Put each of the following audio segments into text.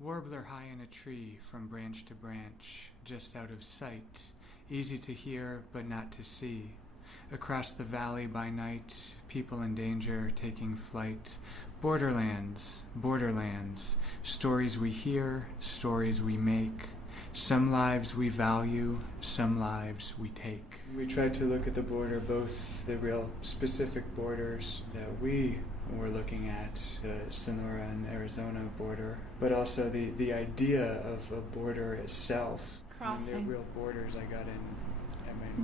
Warbler high in a tree from branch to branch, just out of sight, easy to hear but not to see. Across the valley by night, people in danger taking flight. Borderlands, borderlands, stories we hear, stories we make. Some lives we value, some lives we take. We tried to look at the border, both the real specific borders that we were looking at, the Sonora and Arizona border, but also the idea of a border itself. Crossing. I mean, they're real borders. I got in.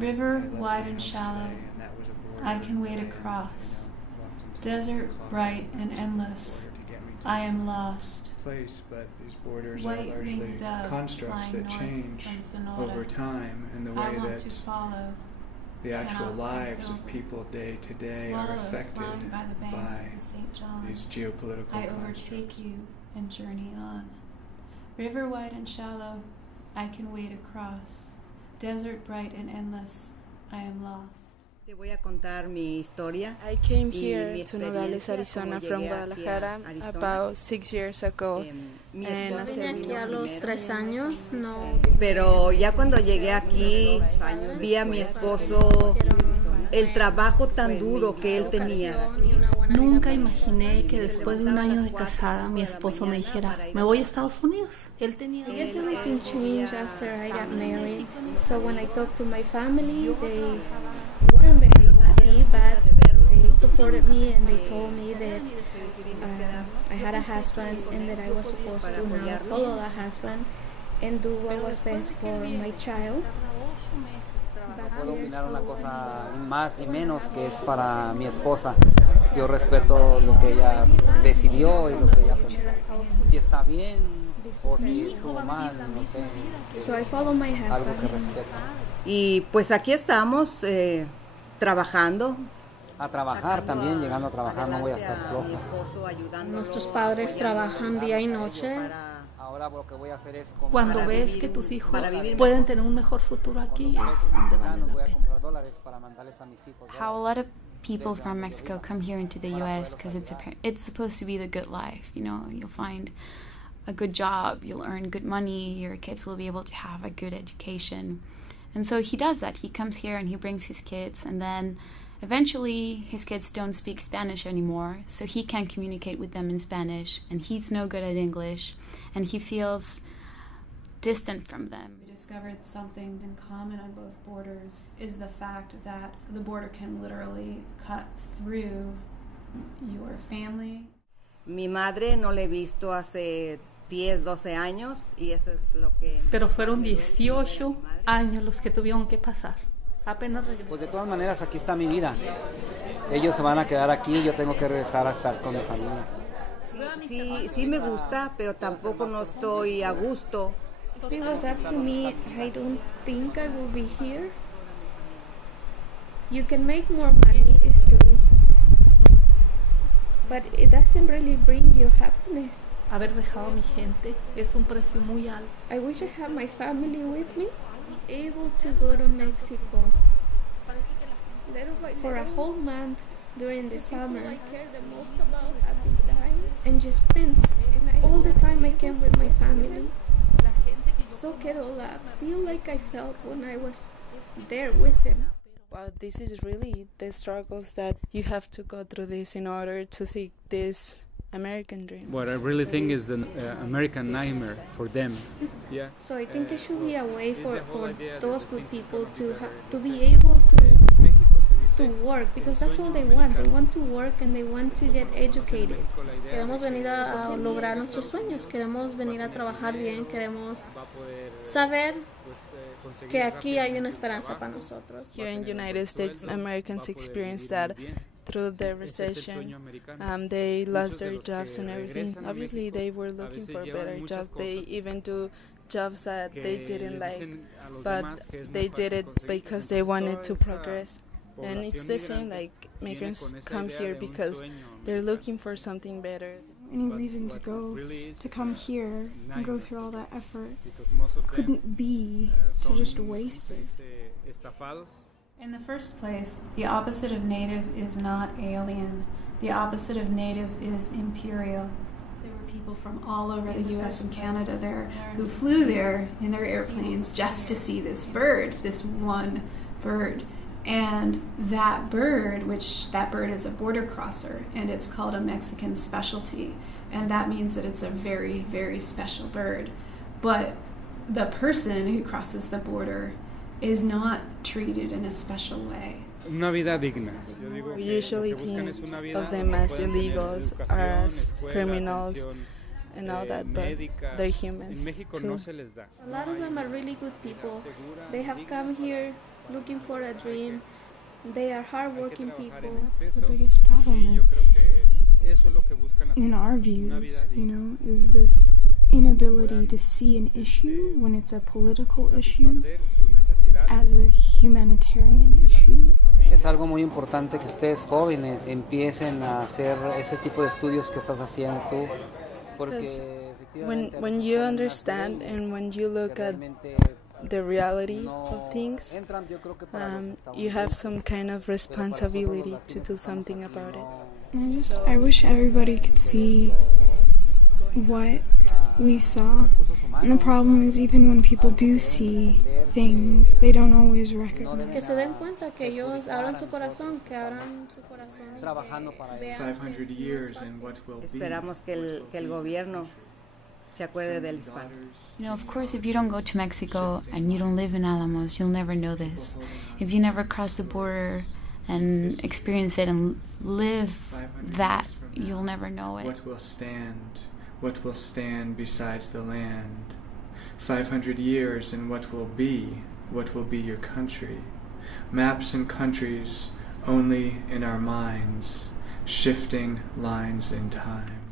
River wide and shallow, I can wade across. Desert bright and endless, I am lost. Place, but these borders White are largely constructs that change over time, and the way that the actual lives of people day to day are affected by these geopolitical I constructs. overtake you and journey on. River wide and shallow, I can wade across. Desert bright and endless, I am lost. Te voy a contar mi historia. I came here to Nogales, Arizona from Guadalajara about 6 years ago. Vine aquí a los 3 años, no. Pero ya cuando llegué aquí, vi a mi esposo el trabajo tan duro que él tenía. Nunca imaginé que después de un año de casada mi esposo me dijera, me voy a Estados Unidos. Él tenía... I guess everything changed after I got married. So when I talked to my family, they weren't very happy, but they supported me and they told me that I had a husband and that I was supposed to now follow that husband and do what was best for my child. Puedo opinar una cosa más y menos que es para mi esposa. Yo respeto lo que ella decidió y lo que ella pensó. Si está bien o si estuvo mal, no sé. So I follow my husband. Algo que respeto. Y pues aquí estamos trabajando. A trabajar también, llegando a trabajar, no voy a estar floja. Nuestros padres trabajan día y noche. Ahora lo que voy a hacer es Cuando ves que tus hijos pueden tener un mejor futuro aquí, es donde vale la pena. How a lot of people from Mexico come here into the U.S. because it's supposed to be the good life. You know, you'll find a good job, you'll earn good money, your kids will be able to have a good education. And so he does that. He comes here and he brings his kids, and then eventually his kids don't speak Spanish anymore, so he can't communicate with them in Spanish, and he's no good at English, and he feels distant from them. We discovered something in common on both borders is the fact that the border can literally cut through your family. Mi madre no la he visto hace 10, 12 años y eso es lo que... Pero fueron 18 años los que tuvieron que pasar. Apenas regresé. Pues de todas maneras aquí está mi vida. Ellos se van a quedar aquí y yo tengo que regresar a estar con mi familia. Sí me gusta, pero tampoco no estoy a gusto. If it was up to me, I don't think I will be here. You can make more money, it's true. But it doesn't really bring you happiness. Haber dejado a mi gente es un precio muy alto. I wish I had my family with me, able to go to Mexico for a whole month during the summer and just spend all the time I can with my family. Soak it all up, feel like I felt when I was there with them. Wow, this is really the struggles that you have to go through this in order to seek this American dream. What I really think is an American nightmare for them. Yeah. So I think there should be a way for those good people to be able to work, because that's all they want. They want to work and they want to get educated. Queremos venir a lograr nuestros sueños, queremos venir a trabajar bien, queremos saber que aquí hay una esperanza para nosotros. Here in the United States, Americans experience that through the recession, they lost their jobs and everything. Obviously, they were looking for better jobs. They even do jobs that they didn't like, but they did it because they wanted to progress. And it's the same, like migrants come here because they're looking for something better. Any reason to come here and go through all that effort couldn't be to just waste it. In the first place, the opposite of native is not alien. The opposite of native is imperial. There were people from all over the U.S. and Canada there who flew there in their airplanes just to see this bird, this one bird. And that bird is a border crosser, and it's called a Mexican specialty. And that means that it's a very, very special bird. But the person who crosses the border is not treated in a special way. Una vida digna. We usually think of them as illegals or as criminals and all that, but they're humans too. A lot of them are really good people. They have come here looking for a dream. They are hardworking people. That's the biggest problem is, in our views, is this inability to see an issue when it's a political issue as a humanitarian issue. Es algo muy importante que ustedes jóvenes empiecen a hacer ese tipo de estudios que estás haciendo tú, porque when you understand and when you look at the reality of things, you have some kind of responsibility to do something about it. I wish everybody could see what we saw. And the problem is, even when people do see things, they don't always recognize. Que se den cuenta, que ellos abran su corazón, que abran su corazón. Trabajando para eso. 500 years and what will be. Esperamos que el gobierno se acuerde del hispano. Of course, if you don't go to Mexico and you don't live in Alamos, you'll never know this. If you never cross the border and experience it and live that, you'll never know it. What will stand besides the land? 500 years and what will be your country? Maps and countries only in our minds, shifting lines in time.